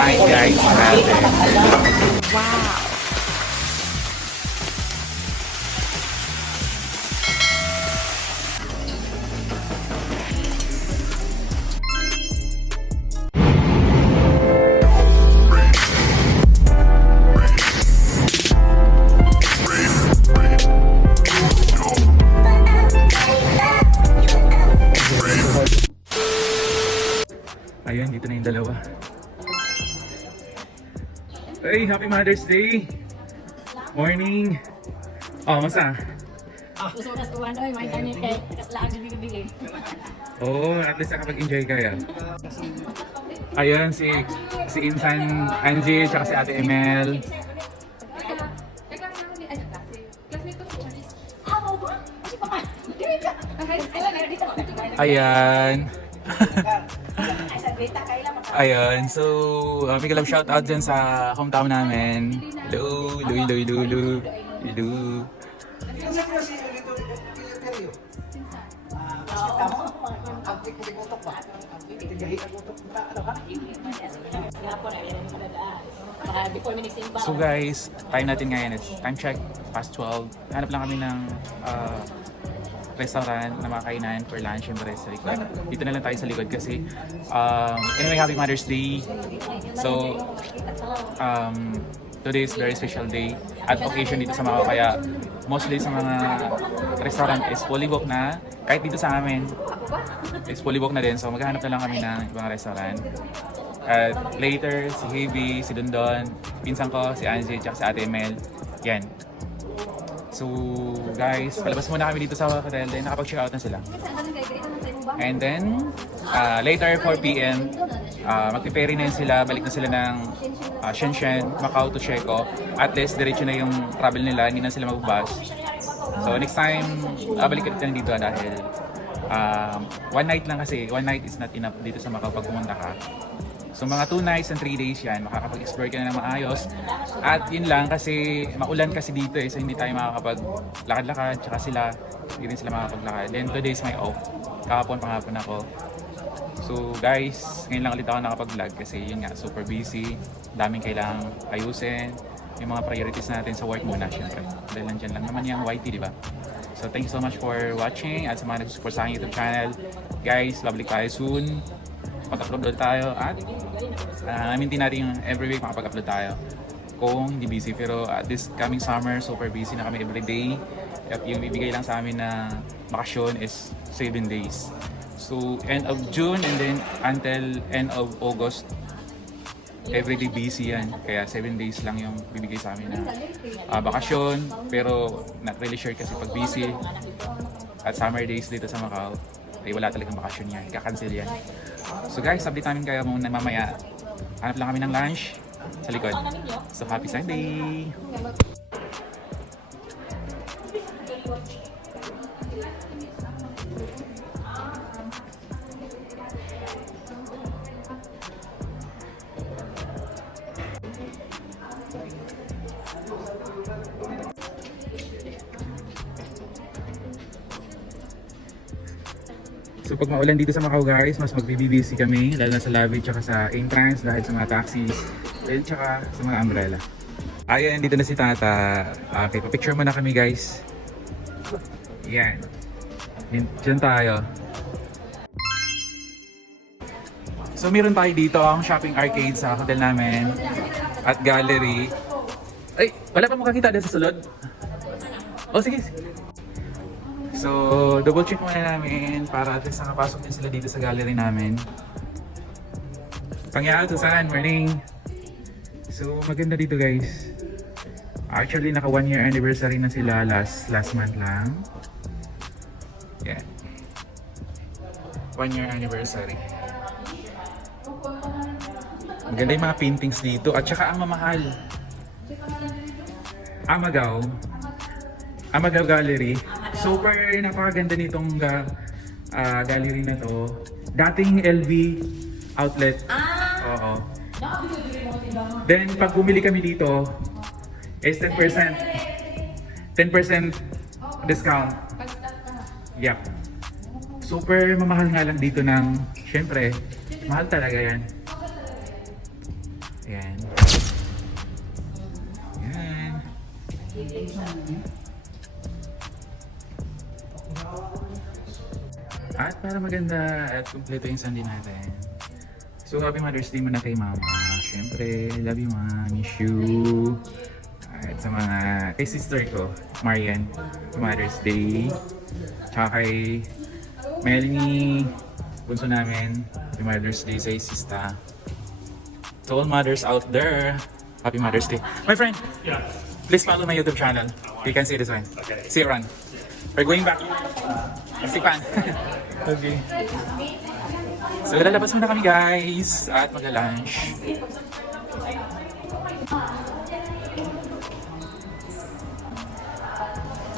Find guys natin. Wow! Ayun, dito na yung dalawa. Hey, happy Mother's Day! Morning! Oh, masa? Gusto ko na sa uwan doon, may tanin kay kaslaan sa bigay. Oo, at least nakapag-enjoy kayo. Ayun, si Insan Angie, tsaka si Ate Emel. Ayan. Ayun, so big love shout out dyan sa hometown namin. Hello, hello. So guys, time natin ngayon, time check, past 12. Hanap lang kami ng restaurant na makakainan for lunch, syempre sa likod. Dito na lang tayo sa likod kasi anyway, happy Mother's Day. So today is very special day at occasion dito sa Macau, kaya mostly sa mga restaurant is fully booked na. Kahit dito sa amin is fully booked na din, so maghahanap na lang kami ng ibang restaurant. At later, si Heavy, si Dondon, pinsan ko, si Angie, at si Ate Mel. Yan. So guys, palabas muna kami dito sa hotel, then nakapag-check out na sila. And then, later 4 PM, magpiperry na yun sila, balik na sila ng Shenzhen, Macau to Sheco. At least, diretso na yung travel nila, hindi na sila mag-bus. So next time, balik ulit na dito dahil one night lang kasi, one night is not enough dito sa Macau pag pumunta ka. So mga 2 nights and 3 days yan, makakapag-explore ka na ng maayos. At yun lang kasi maulan kasi dito so hindi tayo makakapag-lakad-lakad, tsaka sila, hindi rin sila makakapaglakad. Then 2 days may off, kahapon panghapon ako. So guys, ngayon lang ulit ako nakapag-vlog kasi yun nga, super busy, daming kailangang ayusin, yung mga priorities natin sa work muna syempre. Dahil nandyan lang naman yung YT, di ba? So thank you so much for watching at sa mga nag-support sa aking YouTube channel. Guys, babalik tayo soon. Pag-upload ulit tayo at namintin natin yung every week makapag-upload tayo kung hindi busy. Pero at this coming summer, super busy na kami everyday. At yung bibigay lang sa amin na bakasyon is 7 days. So end of June and then until end of August, everyday busy yan. Kaya 7 days lang yung bibigay sa amin na bakasyon. Pero not really sure kasi pag busy at summer days dito sa Macau, ay wala talagang bakasyon yan, kakancel yan. So guys, update namin kayo muna mamaya. Hanap lang kami ng lunch sa likod. So happy Sunday! So pag maulan dito sa Macau guys, mas magbibisi kami, lalo na sa lobby tsaka sa entrance dahil sa mga taxis, then tsaka sa mga umbrella. Ayan, dito na si Tata. Okay, pa-picture muna kami guys. Yan. Diyan tayo. So meron tayo dito ang shopping arcade sa hotel namin at gallery. Ay, wala pa makakita dito sa sulod. Oh, sige. So, double check muna namin para at least nakapasok din sila dito sa gallery namin. Pangyayat, Susan, morning! So, maganda dito guys. Actually, naka 1 year anniversary na sila last month lang. Yeah. 1 year anniversary. Ang ganda yung mga paintings dito at saka ang mamahal. Amagaw Gallery. Super napakaganda nitong gallery na to. Dating LV outlet. Oo. Then pag bumili kami dito is 10% discount. Yep. Super mamahal nga lang dito ng, syempre, mahal talaga yan. Yan. Yan. At para maganda at kumpleto yung Sunday natin. So, happy Mother's Day muna kay Mama. Siyempre, love you, Ma. Miss you. At sa mga, kay sister ko, Marian, Mother's Day. Tsaka kay Melanie, bunso namin, happy Mother's Day sa sista. To all mothers out there, happy Mother's Day. My friend, please follow my YouTube channel. You can see this one. See you run. We're going back. Sipan. Okay. So, lalabas muna kami guys at magla-lunch.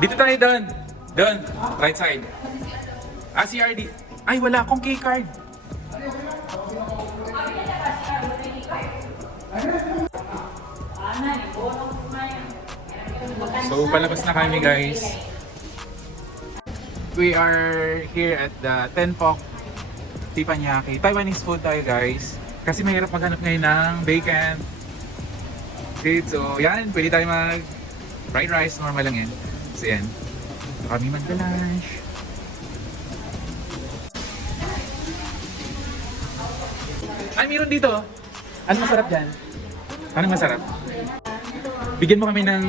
Dito tayo doon. Doon. Right side. CRD. Ay, wala akong key card. So, palabas na kami guys. We are here at the Tenpok Teppanyaki. Taiwanese food tayo guys. Kasi mahirap maghanap ngayon ng vacant. Okay, so yan. Pwede tayo mag fried rice. Normal lang yan. So yan. So kami magla-lunch. Ay, meron dito. Ano masarap dyan? Ano masarap? Bigyan mo kami ng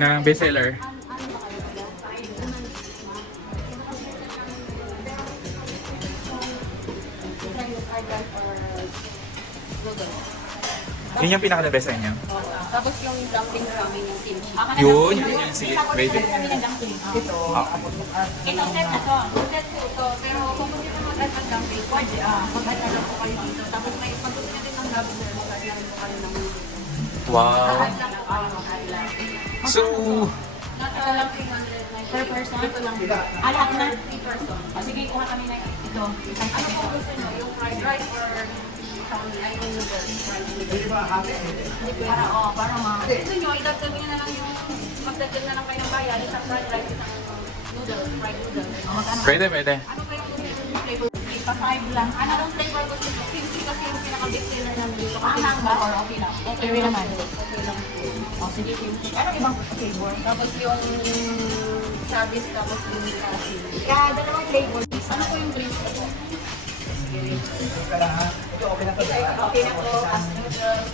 ng bestseller. Yun yung pinaka-the best sa inyo? Tapos yung dumpling namin yung kimchi. Yun si baby. Ito, set na to. Set po ito. Pero kung gusto nyo mag-add ng dumpling, pwede. Mag-add na lang po kayo dito. Tapos may pag gusto nyo din ng lobster, mag-add na rin po kayo ng Wow. mag-add lang po kayo, mag-add lang. So, Nasa lang 300 per person. Ito lang. Lahat na 3 person. Sige, kuha kami na ito. Ano po gusto nyo? Yung fried rice or ay yung noodles? Fried noodles. Para gusto nyo, idagdag nyo na lang yung magdagdag na lang kayo ng bayan. Isang fried rice, isang noodles, fried noodles. pwede. Ano kayo flavor? Pa-5 lang. Ano ang flavor gusto nyo? Kimchi kasi yung pinaka-big seller namin dito. Anghang ba or okay lang? Okay naman. Okay lang. Sige, kimchi. Anong ibang flavor? Tapos yung sabis, tapos yung kasi. Kaya dalawang flavor. Ano po yung drinks ko? Okay na po. As noodles.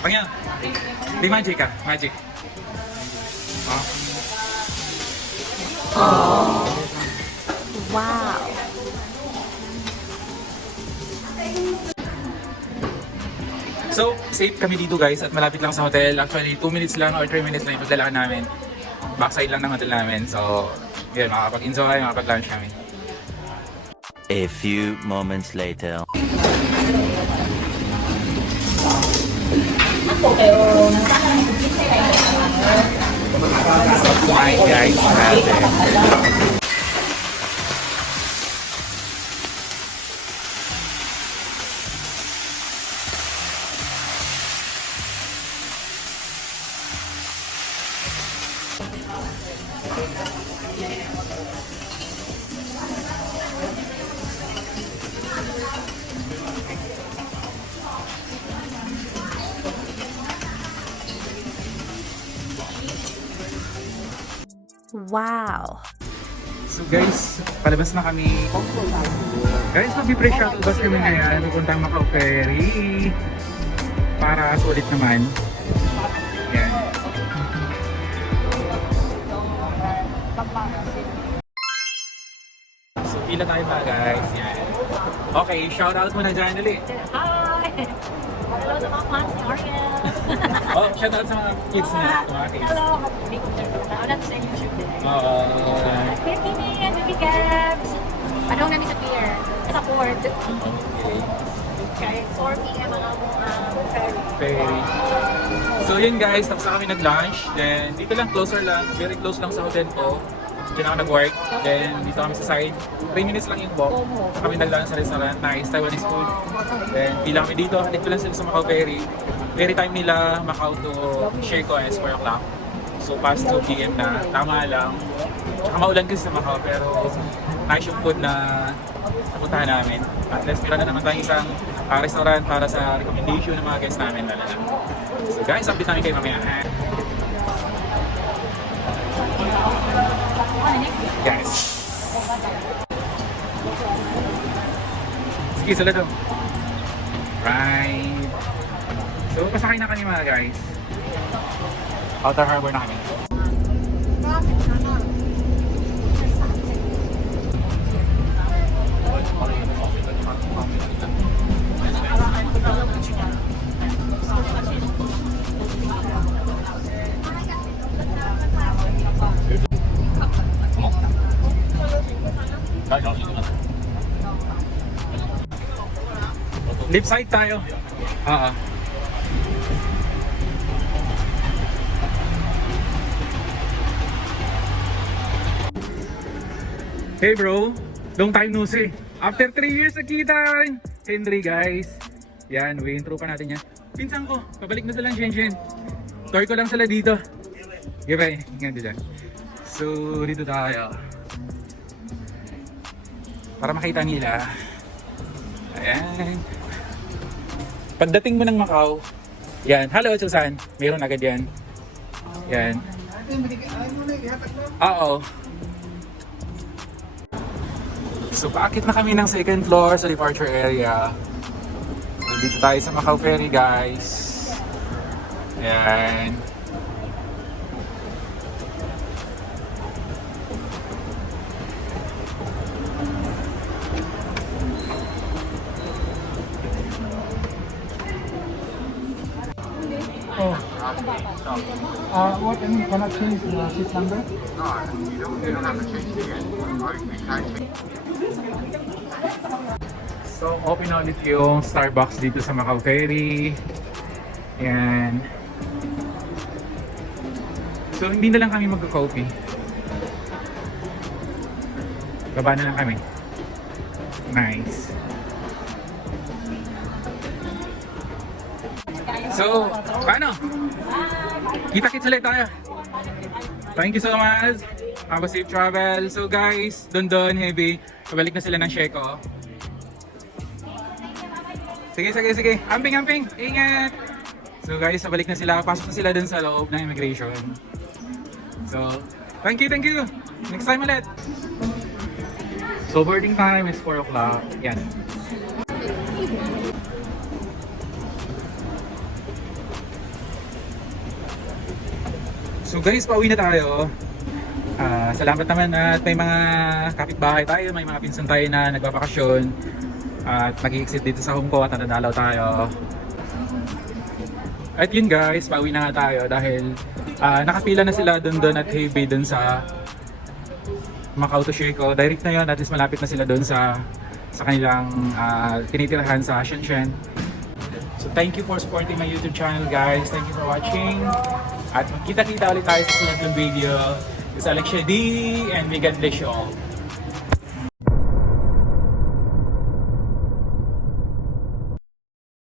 Pangyan. Di magic ka. Magic. Wow. So, safe kami dito guys at malapit lang sa hotel. Actually, 2 minutes lang or 3 minutes lang yung pagdalaan namin. Backside lang ng hotel namin. So, yun, makakapag-enjoy, makakapag-lunch kami. A few moments later. Kumain guys natin. Wow. So guys, palabas na kami. Guys, mag-pre shuttle bus kami ngayon. Pupuntang Macau Ferry. Para sulit naman. Yan. So, pila tayo ba guys? Yan. Okay, shout out muna dyan. Dali. Hi! Hello sa mga fans ni Ariel. Oh, shout out sa mga kids na. Mga kids. Hello! Wala sa YouTube din. Here Kimi and Baby Cabs! Anong namin sa pier? Sa port. Okay. Kaya 4 p.m. ang ferry. Ferry. So yun guys, tapos na kami nag-lunch. Then dito lang, closer lang. Very close lang sa hotel ko. Diyan ako nag-work. Then dito kami sa side. 3 minutes lang yung walk. Kami nag-lunch sa restaurant. Nice Taiwanese food. Then pila kami dito. Hatid ko lang sila sa Macau Ferry. Ferry time nila Macau to Sherco is 4 o'clock. So past 2 p.m. na, tama lang. Tsaka maulan kasi sa Macau, pero nice yung food na napuntahan namin. At least meron na naman tayong isang restaurant para sa recommendation ng mga guests namin. So guys, update namin kayo mamaya. Guys. Sige, sila daw. Right. So, pasakay na kami mga guys. Outer Harbor na kami. Lip side tayo. Hey bro, long time no see. After 3 years nakita rin. Henry guys. Yan, intro pa natin yan. Pinsan ko, pabalik na silang Shenzhen. Tour ko lang sila dito. Gibay, ingat dyan. So, dito tayo. Para makita nila. Ayan. Pagdating mo ng Macau, yan. Hello, Susan. Meron agad yan. Yan. Oo. So, paakit na kami ng second floor sa departure area. Dito tayo sa Macau Ferry, guys. Ayan. What can I change the seat number? So, open na ulit yung Starbucks dito sa Macau Ferry. Ayan. So, hindi na lang kami magka-coffee. Baba na lang kami. Nice. So, paano? Kita-kits ulit tayo. Thank you so much. Have a safe travel. So guys, Don Heavy, pabalik na sila ng Sheko. Sige. Amping. Ingat. So guys, pabalik na sila. Pasok na sila dun sa loob ng immigration. So, thank you. Next time ulit. So boarding time is 4 o'clock. Yan. So guys, pauwi na tayo. Salamat naman at may mga kapitbahay tayo, may mga pinsan tayo na nagbabakasyon at nag-i-exit dito sa home ko at nadadalaw tayo. At yun guys, pauwi na nga tayo dahil nakapila na sila doon at Hebei doon sa Macau to Sheko. Direct na yun, at least malapit na sila doon sa kanilang tinitirahan sa Shenzhen. So thank you for supporting my YouTube channel guys. Thank you for watching. At magkita-kita ulit tayo sa sunod ng video. This is Alex Shadi and may God bless you all.